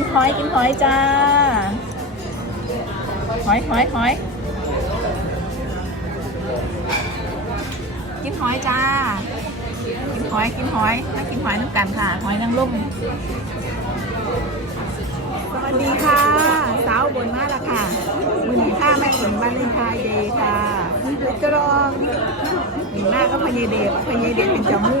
กินหอยกินหอยจ้า หอยหอยหอยกินหอยจ้า กินหอยกินหอยมากินหอยน้ำกันค่ะ หอยนางรมสวัสดีค่ะ สาวบนมาแล้วค่ะมือหนีค่าแม่เหมือนบ้านเลนไทายเดย์ค่ะกระรองหนึ่งหน้าก็พญเดชพญเดชเป็นจมือ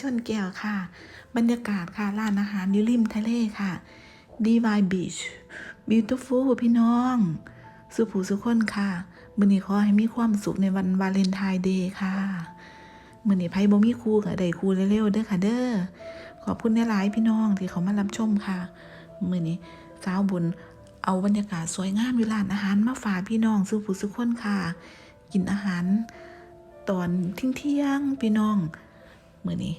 ชนแก้วค่ะ บรรยากาศค่ะ ร้านอาหารอยู่ริมทะเลค่ะดีวายบีชบิวตี้ฟูลพี่น้อง สุผูสุคนค่ะมือนี้ขอให้มีความสุขในวันวาเลนไทน์เดย์ค่ะมือนี้ไพ่บ่มีครูกับได้ครูเร็วๆเด้อค่ะเด้อ ขอบคุณหลายพี่น้องที่เขามารับชมค่ะ มือนี้สาวบุญเอาบรรยากาศสวยงามอยู่ร้านอาหารมาฝากพี่น้องสุผูสุคนค่ะ กินอาหาร ตอนเที่ยงพี่น้อง มือนี้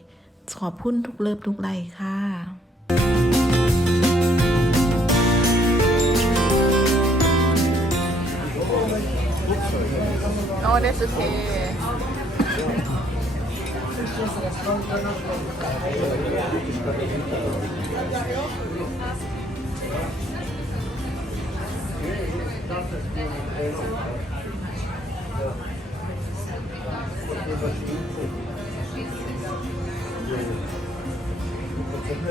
ขอบคุณทุกเลิฟทุกไลค่ะ Oh, that's okay. กิ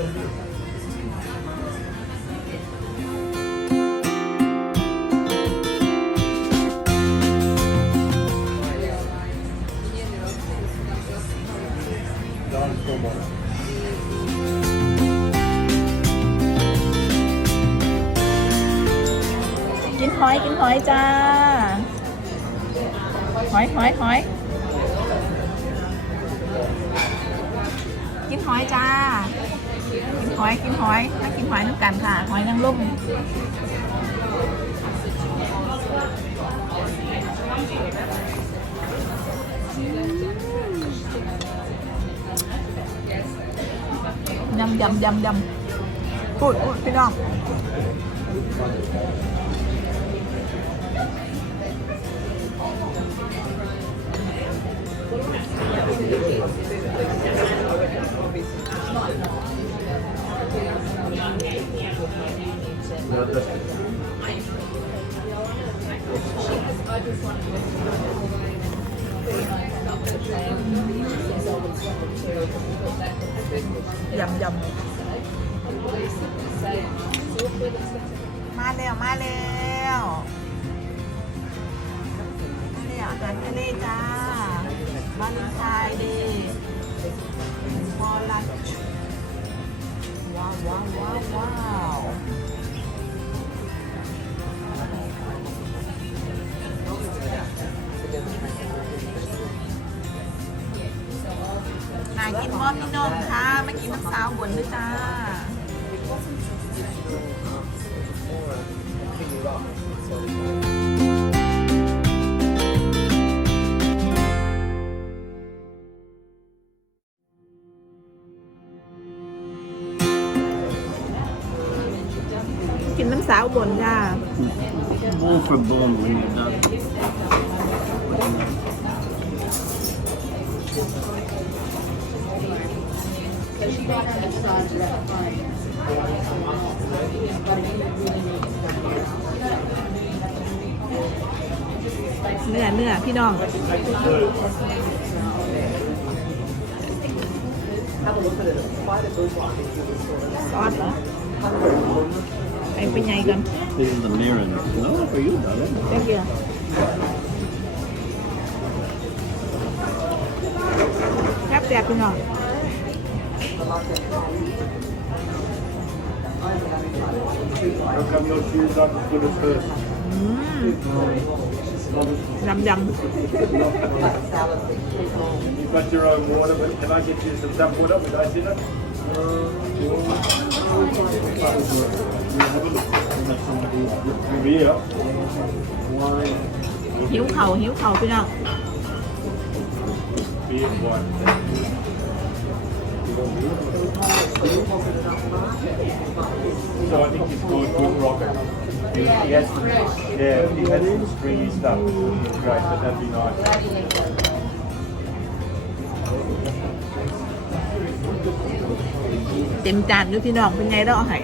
นหอยกินหอยจ้า หอยหอยหอย กินหอยจ้า กิน หอยกินหอยมากินหอยน้ำกันค่ะ หอยนางรมยำยำยำยำพูดพูดพี่น้อง ยำยำมาแล้วมาแล้วมาแล้วอาหารทะเลจ้ามาลินไทยดีพอลันว้าวว้าวว้าว มอบพี่น้องค่ะมากินน้ำสาวบนด้วยจ้ากินน้ำสาวบนจ้า All for bone when you're done. เนื้อเนื้อพี่น้อง ซอสเหรอไอ ไปไปใหญ่กัน This is the mirror. No, for you, darling. เรียกเกียแซ่บแซ่บพี่น้อง Jag kan bjuda på det först. Yum yum. You've got your own water, but can I get you some tap water with ice in it? Hiểu khẩu, hiểu khẩu phải không? So I think it's called Good Rocket. He has, yeah, he has some stringy stuff. Great, but that'd be nice. เต็มจานด้วยพี่น้องเป็นไงเราเอาให้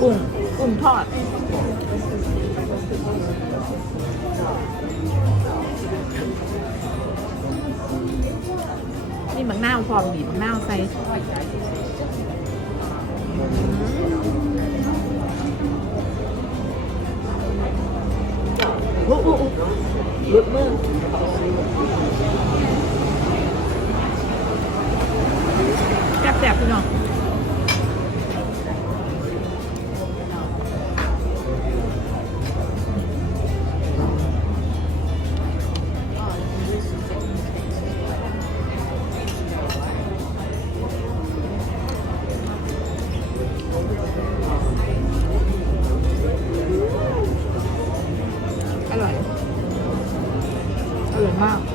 กุ้งกุ้งทอดนี่มังน่าวพร้อมบีมังน่าวใส่โอ้โหหลุดมือแซ่บๆพี่น้อง Wow.